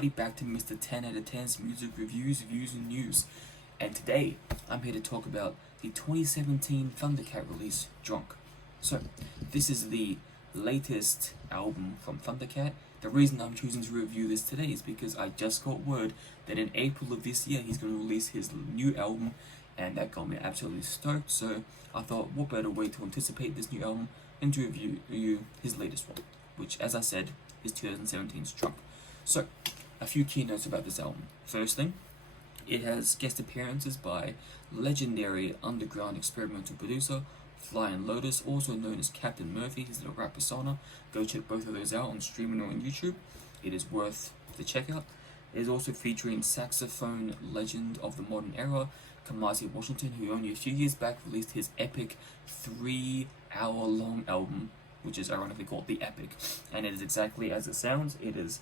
everybody, back to Mr. 10 out of 10's music reviews, views, and news. And today, I'm here to talk about the 2017 Thundercat release, Drunk. So, this is the latest album from Thundercat. The reason I'm choosing to review this today is because I just got word that in April of this year, he's going to release his new album, and that got me absolutely stoked. So, I thought, what better way to anticipate this new album and to review his latest one, which, as I said, is 2017's Drunk. So, a few key notes about this album. First thing, it has guest appearances by legendary underground experimental producer Flying Lotus, also known as Captain Murphy, his little rap persona. Go check both of those out on streaming or on YouTube. It is worth the check out. It is also featuring saxophone legend of the modern era, Kamasi Washington, who only a few years back released his epic 3-hour-long album, which is ironically called The Epic, and it is exactly as it sounds. It is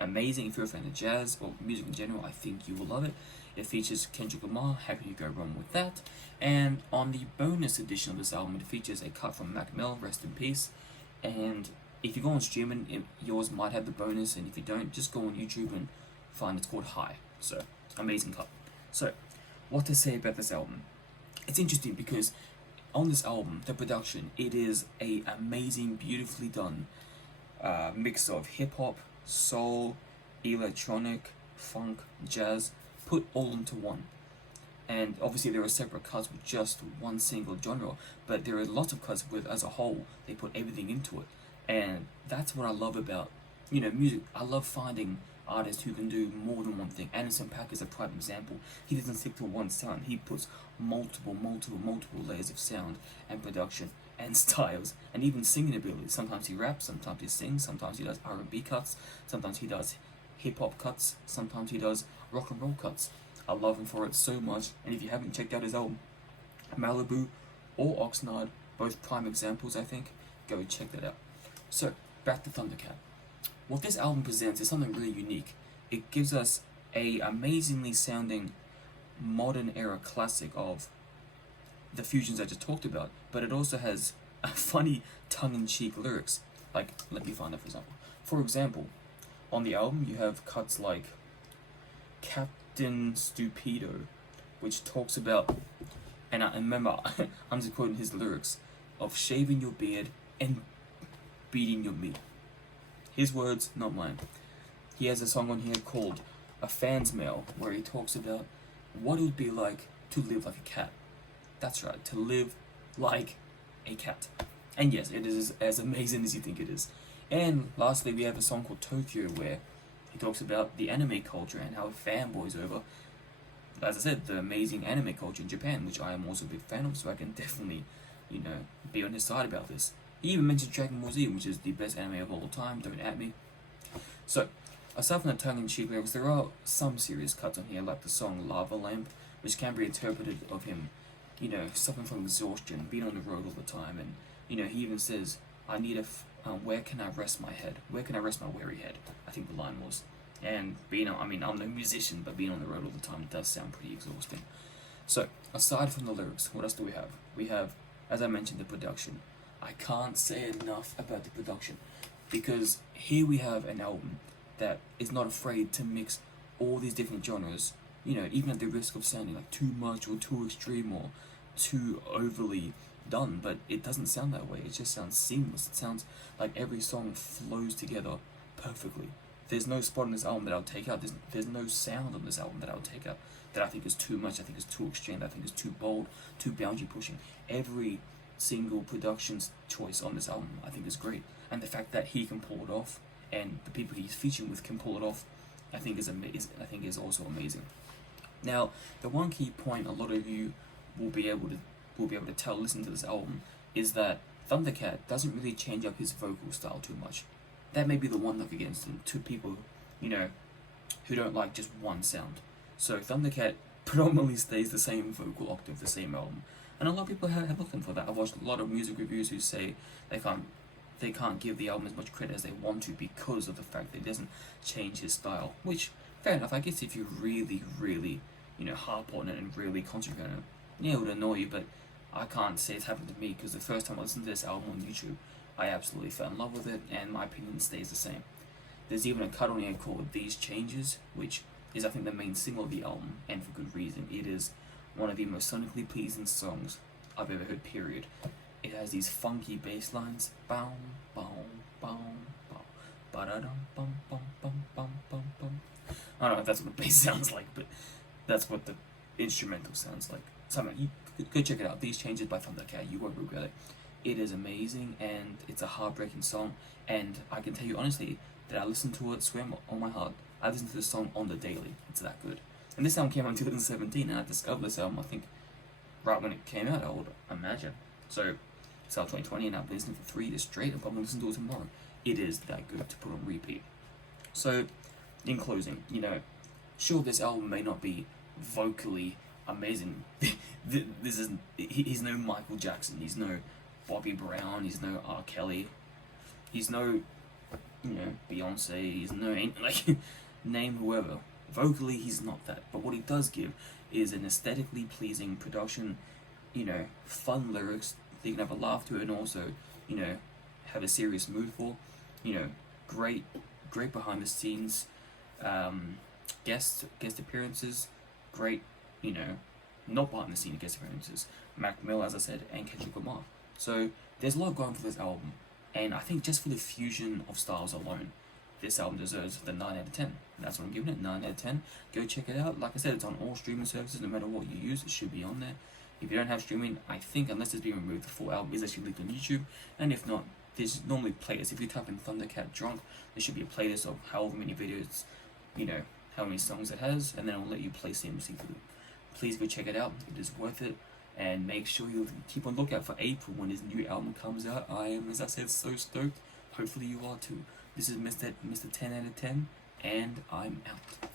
amazing. If you're a fan of jazz or music in general, I think you will love it. It features Kendrick Lamar, how can you go wrong with that? And on the bonus edition of this album, it features a cut from Mac Mel, rest in peace. And if you go on streaming, yours might have the bonus, and if you don't, just go on YouTube and find it's called High. So, amazing cut. So, what to say about this album? It's interesting because on this album, the production, it is a amazing, beautifully done mix of hip-hop, soul, electronic, funk, jazz, put all into one. And obviously there are separate cuts with just one single genre, but there are lots of cuts with, as a whole, they put everything into it. And that's what I love about, music. I love finding artists who can do more than one thing. Anderson .Paak is a prime example. He doesn't stick to one sound. He puts multiple layers of sound and production and styles and even singing ability. Sometimes he raps, sometimes he sings, sometimes he does R&B cuts, sometimes he does hip-hop cuts, sometimes he does rock and roll cuts. I love him for it so much, and if you haven't checked out his album, Malibu or Oxnard, both prime examples I think, go check that out. So, back to Thundercat. What this album presents is something really unique. It gives us a amazingly sounding modern era classic of the fusions I just talked about, but it also has a funny tongue-in-cheek lyrics. Like, let me find that for example. On the album you have cuts like Captain Stupido, which talks about, and remember, I'm just quoting his lyrics, of shaving your beard and beating your meat. His words, not mine. He has a song on here called A Fan's Mail, where he talks about what it would be like to live like a cat. That's right, to live like a cat. And yes, it is as amazing as you think it is. And lastly, we have a song called Tokyo, where he talks about the anime culture and how fanboys over, as I said, the amazing anime culture in Japan, which I am also a big fan of, so I can definitely, be on his side about this. He even mentions Dragon Ball Z, which is the best anime of all time, don't at me. So, aside from the tongue-in-cheek lyrics, there are some serious cuts on here, like the song Lava Lamp, which can be interpreted of him, suffering from exhaustion, being on the road all the time, and, he even says, I need where can I rest my head? Where can I rest my weary head? I think the line was. And I'm no musician, but being on the road all the time does sound pretty exhausting. So, aside from the lyrics, what else do we have? We have, as I mentioned, the production. I can't say enough about the production, because here we have an album that is not afraid to mix all these different genres, even at the risk of sounding like too much or too extreme or too overly done, but it doesn't sound that way. It just sounds seamless. It sounds like every song flows together perfectly. There's no spot on this album that I'll take out. There's no sound on this album that I'll take out that I think is too much, I think is too extreme, I think is too bold, too boundary pushing. Every single production choice on this album I think is great, and the fact that he can pull it off and the people he's featuring with can pull it off, I think is also amazing. Now, the one key point a lot of you will be able to tell listening to this album is that Thundercat doesn't really change up his vocal style too much. That may be the one knock against him to people, who don't like just one sound. So Thundercat predominantly stays the same vocal octave, the same album. And a lot of people have looked in for that. I've watched a lot of music reviews who say they can't give the album as much credit as they want to because of the fact that it doesn't change his style. Which, fair enough, I guess if you really, harp on it and really concentrate on it, it would annoy you, but I can't say it's happened to me, because the first time I listened to this album on YouTube, I absolutely fell in love with it, and my opinion stays the same. There's even a cut on here called These Changes, which is I think the main single of the album, and for good reason. It is one of the most sonically pleasing songs I've ever heard, period. It has these funky bass lines. Bow, bow, bow, bow, ba-da-dum, bum, bum, bum, bum, bum, bum. I don't know if that's what the bass sounds like, but that's what the instrumental sounds like. So you go check it out. These Changes by Thundercat. You won't regret it. It is amazing, and it's a heartbreaking song. And I can tell you honestly that I listen to it, swear on my heart, I listen to this song on the daily. It's that good. And this album came out in 2017, and I discovered this album, I think, right when it came out, I would imagine. So, it's out 2020, and I've been listening for 3 years straight, and probably listen to it tomorrow. It is that good to put on repeat. So, in closing, sure, this album may not be vocally amazing. This is he's no Michael Jackson, he's no Bobby Brown, he's no R. Kelly, he's no Beyonce, he's no name whoever. Vocally, he's not that. But what he does give is an aesthetically pleasing production, fun lyrics that you can have a laugh to, and also, have a serious mood for. Great behind the scenes guest appearances. Great, not behind the scenes guest appearances. Mac Mill, as I said, and Kendrick Lamar. So there's a lot going for this album, and I think just for the fusion of styles alone, this album deserves the 9 out of 10. That's what I'm giving it, 9 out of 10. Go check it out. Like I said, it's on all streaming services. No matter what you use, it should be on there. If you don't have streaming, I think, unless it's been removed, the full album is actually linked on YouTube. And if not, there's normally playlists. If you type in Thundercat Drunk, there should be a playlist of however many videos, how many songs it has, and then it'll let you play seamlessly through. Please go check it out. It is worth it. And make sure you keep on lookout for April when his new album comes out. I am, as I said, so stoked. Hopefully you are too. This is Mr. 10 out of 10, and I'm out.